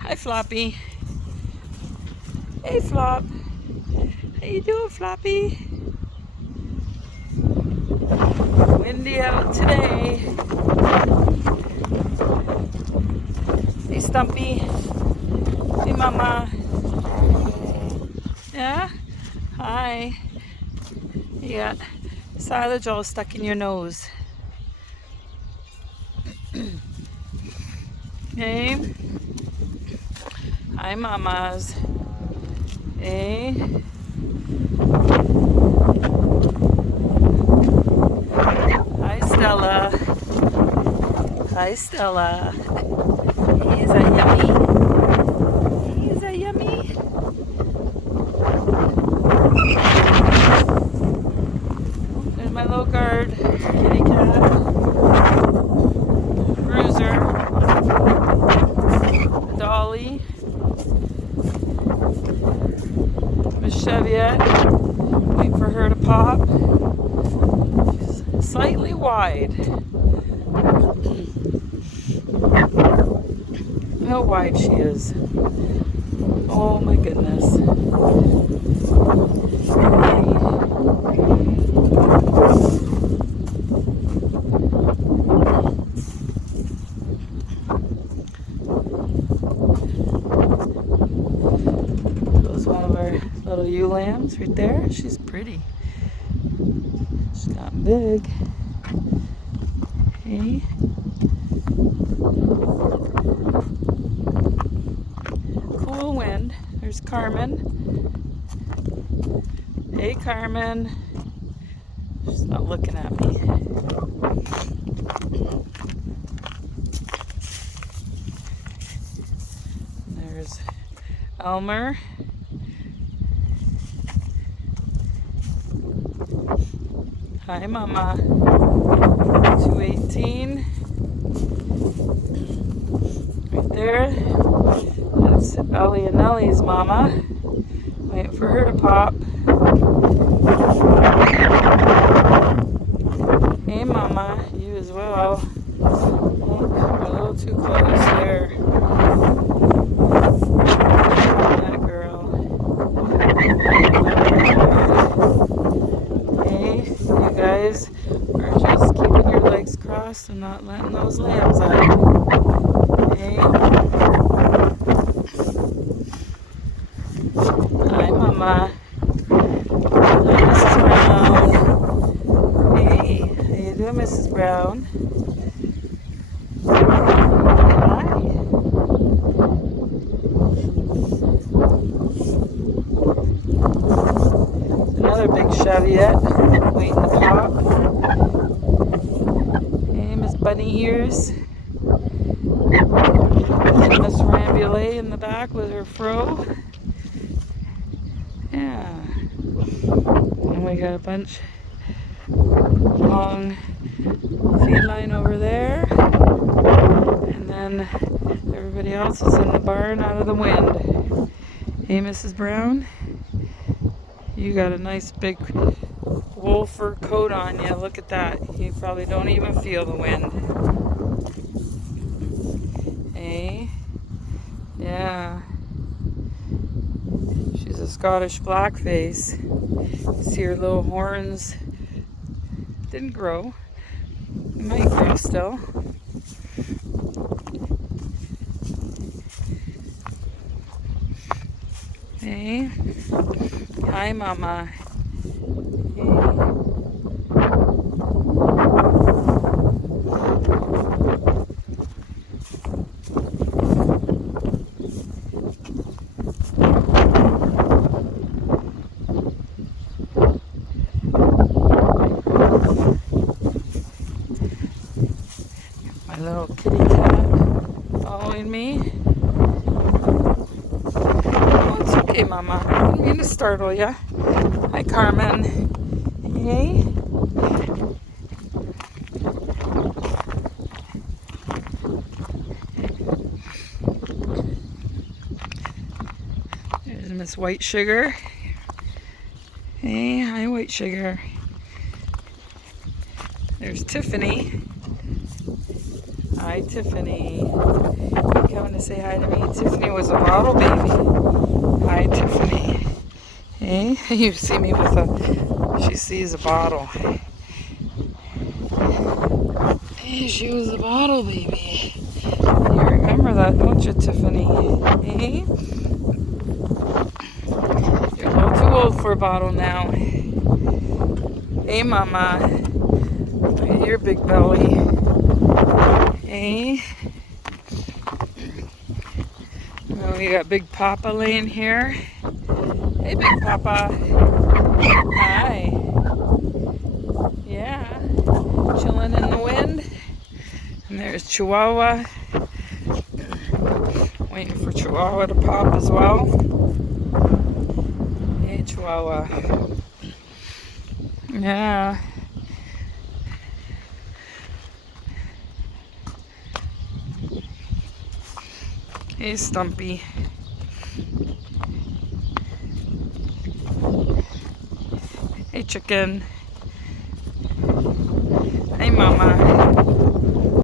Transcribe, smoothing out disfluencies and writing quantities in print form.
Hi, Floppy. Hey, Flop. How you doing, Floppy? Windy out today. Hey, Stumpy. Hey, Mama. Yeah? Hi. You got silage all stuck in your nose. Hey. Hi, Mamas. Hey. Hi, Stella. Hi, Stella. Is that yummy? Is that yummy? There's my little guard, kitty cat, Bruiser, Dolly, Miss Cheviette. Wait for her to pop. She's slightly wide. How wide she is. Oh my goodness. There's one of our little ewe lambs right there. She's pretty. She's gotten big. Hey. Cool wind. There's Carmen. Hey, Carmen. She's not looking at me. There's Elmer. Hi, Mama. 218. Right there. That's Ellie and Nellie's mama. Wait for her to pop. Hey, Mama. You as well. Oh, we're a little too close there. That girl. Hey, you guys are just keeping your legs crossed and not letting those lambs out. Hey. Hi, Mama. Hi, Mrs. Brown. Hey, how you doing, Mrs. Brown? Hi. Another big Cheviette waiting to pop. Hey, Miss Bunny Ears. And Miss Rambulay in the back with her fro. Yeah. And we got a bunch long feed line over there. And then everybody else is in the barn out of the wind. Hey, Mrs. Brown. You got a nice big wool fur coat on you. Look at that. You probably don't even feel the wind. Hey. Yeah. She's a Scottish blackface. See her little horns didn't grow. They might grow still. Hey. Hi, Mama. Hey. My little kitty cat following me. Oh, it's okay, Mama. I didn't mean to startle ya. Hi, Carmen. Hey. There's Miss White Sugar. Hey, hi, White Sugar. There's Tiffany. Hi, Tiffany. You coming to Say hi to me. Tiffany was a bottle baby. Hi, Tiffany. Hey, you see me with she sees a bottle. Hey, she was a bottle baby. You remember that, don't you, Tiffany? Hey? You're a little too old for a bottle now. Hey, Mama. Look at your big belly. Hey? Oh, we got Big Papa laying here. Hey, Big Papa. Hi. Yeah. Chilling in the wind. And there's Chihuahua. Waiting for Chihuahua to pop as well. Hey, Chihuahua. Yeah. Hey, Stumpy. Hey, chicken.